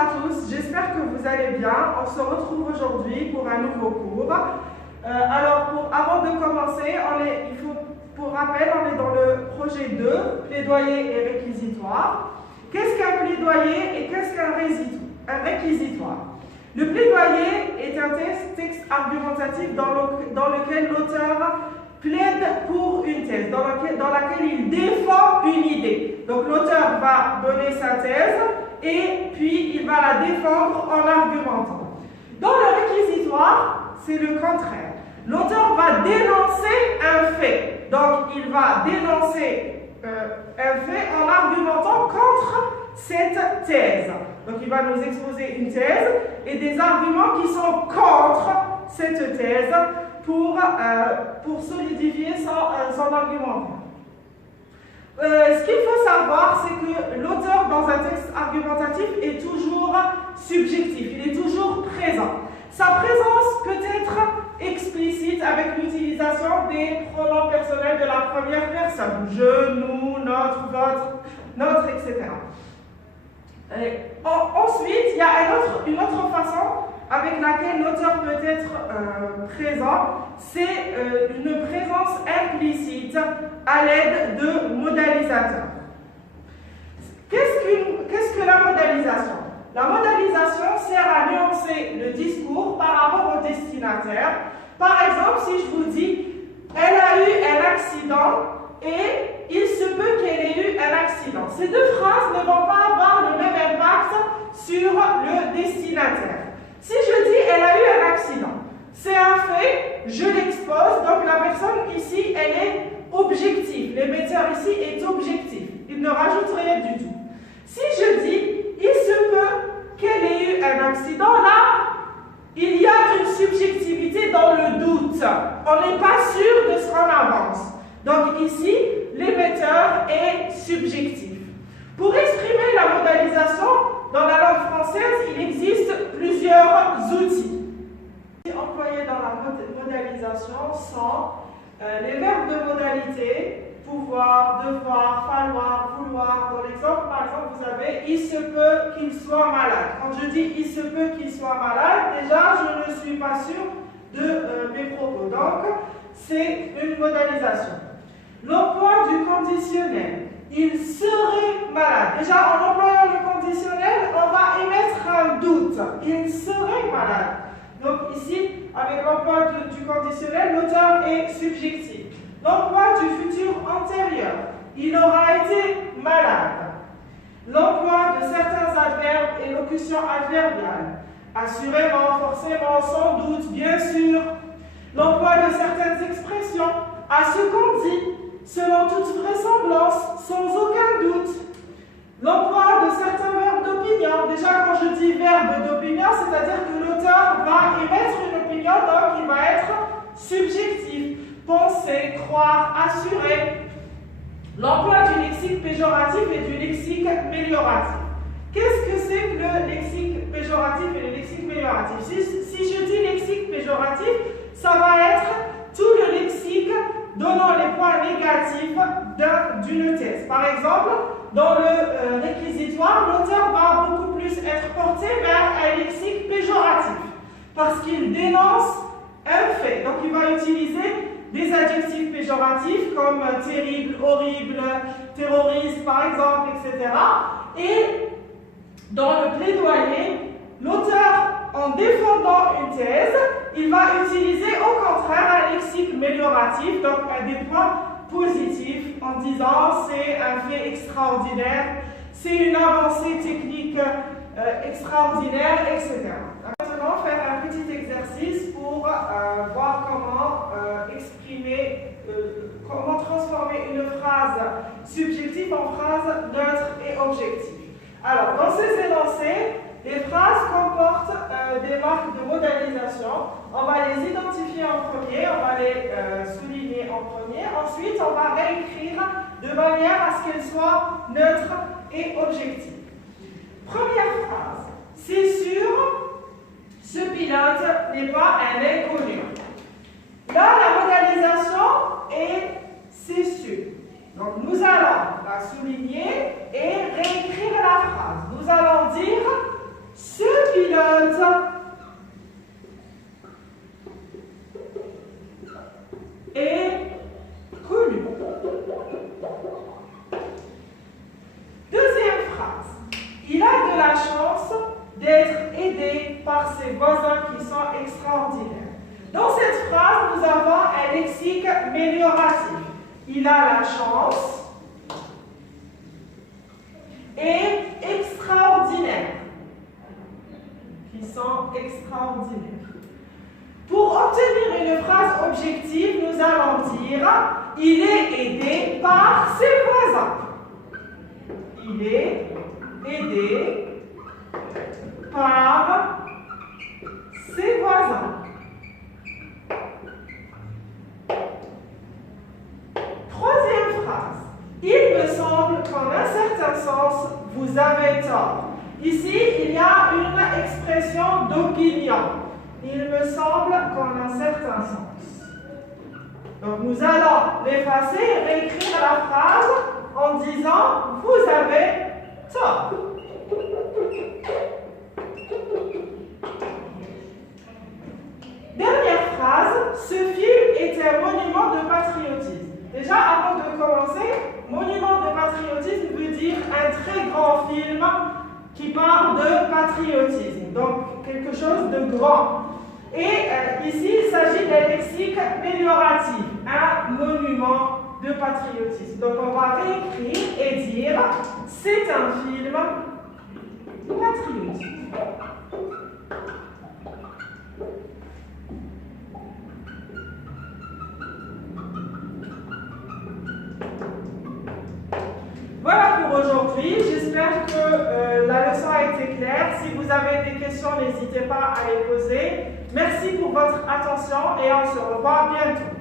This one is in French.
à tous, j'espère que vous allez bien. On se retrouve aujourd'hui pour un nouveau cours. Avant de commencer, pour rappel, on est dans le projet 2, plaidoyer et réquisitoire. Qu'est-ce qu'un plaidoyer et qu'est-ce qu'un réquisitoire? Le plaidoyer est un texte argumentatif dans lequel l'auteur plaide pour une thèse, dans laquelle il défend une idée. Donc l'auteur va donner sa thèse et puis il va la défendre en argumentant. Dans le réquisitoire, c'est le contraire. L'auteur va dénoncer un fait. Donc il va dénoncer un fait en argumentant contre cette thèse. Donc il va nous exposer une thèse et des arguments qui sont contre cette thèse pour solidifier son argumentaire. Ce qu'il faut savoir, c'est que l'auteur dans un texte argumentatif est toujours subjectif, il est toujours présent. Sa présence peut être explicite avec l'utilisation des pronoms personnels de la première personne. Je, nous, notre, votre, notre, etc. Ensuite, il y a une autre façon avec laquelle l'auteur peut être présent, c'est une présence implicite à l'aide de modalisateurs. Qu'est-ce que la modalisation? La modalisation sert à nuancer le discours par rapport au destinataire. Par exemple, si je vous dis « elle a eu un accident » et « il se peut qu'elle ait eu un accident ». Ces deux phrases ne vont pas avoir le même impact sur le destinataire. Si je dis « elle a eu un accident », c'est un fait, je l'expose, donc la personne ici, elle est objective. L'émetteur ici est objectif, il ne rajoute rien du tout. Si je dis « il se peut qu'elle ait eu un accident », là, il y a une subjectivité dans le doute. On n'est pas sûr de ce qu'on avance. Donc ici, l'émetteur est subjectif. Pour exprimer la modalisation, dans la langue française, il existe plusieurs outils. Employés dans la modalisation sont les verbes de modalité, pouvoir, devoir, falloir, vouloir. Dans l'exemple, par exemple, vous avez « il se peut qu'il soit malade ». Quand je dis « il se peut qu'il soit malade », déjà, je ne suis pas sûre de mes propos. Donc, c'est une modalisation. L'emploi du conditionnel. Il serait malade. Déjà, en employant le conditionnel, on va émettre un doute. Il serait malade. Donc ici, avec l'emploi du conditionnel, l'auteur est subjectif. L'emploi du futur antérieur. Il aura été malade. L'emploi de certains adverbes et locutions adverbiales. Assurément, forcément, sans doute, bien sûr. L'emploi de certaines expressions. À ce qu'on dit, selon toute vraisemblance, sans aucun doute. L'emploi de certains verbes d'opinion. Déjà, quand je dis verbe d'opinion, c'est-à-dire que l'auteur va émettre une opinion, donc il va être subjectif. Penser, croire, assurer. L'emploi du lexique péjoratif et du lexique mélioratif. Qu'est-ce que c'est que le lexique péjoratif et le lexique mélioratif? Si je dis lexique péjoratif, ça va être tout le lexique donnant les points négatifs d'une thèse. Par exemple, dans le réquisitoire, l'auteur va beaucoup plus être porté vers un lexique péjoratif parce qu'il dénonce un fait. Donc, il va utiliser des adjectifs péjoratifs comme terrible, horrible, terroriste, par exemple, etc. Et dans le plaidoyer, l'auteur, en défendant une thèse, il va utiliser au contraire un lexique mélioratif, donc des points positifs, en disant c'est un fait extraordinaire, c'est une avancée technique extraordinaire, etc. Maintenant, faire un petit exercice pour voir comment comment transformer une phrase subjective en phrase neutre et objective. Alors, dans ces énoncés, les phrases comportent des marques de modalisation. On va les identifier en premier, on va les souligner en premier. Ensuite, on va réécrire de manière à ce qu'elles soient neutres et objectives. Première phrase. C'est sûr, ce pilote n'est pas un inconnu. Là, la modalisation est c'est sûr. Donc, nous allons la souligner et réécrire la phrase. Nous allons dire il a la chance, et extraordinaire, qui sont extraordinaires. Pour obtenir une phrase objective, nous allons dire « Il est aidé par ses voisins ». Il est aidé par ses voisins. Troisième phrase. Il me semble qu'en un certain sens, vous avez tort. Ici, il y a une expression d'opinion. Il me semble qu'en un certain sens. Donc, nous allons l'effacer et réécrire la phrase en disant « Vous avez tort ». Dernière phrase, ce film est un monument de patriotisme. Déjà, avant de commencer, monument de patriotisme veut dire un très grand film qui parle de patriotisme, donc quelque chose de grand. Et ici, il s'agit d'un lexique amélioratif, un monument de patriotisme. Donc, on va réécrire et dire c'est un film patriotique. Voilà pour aujourd'hui. J'espère que la leçon a été claire. Si vous avez des questions, n'hésitez pas à les poser. Merci pour votre attention et on se revoit bientôt.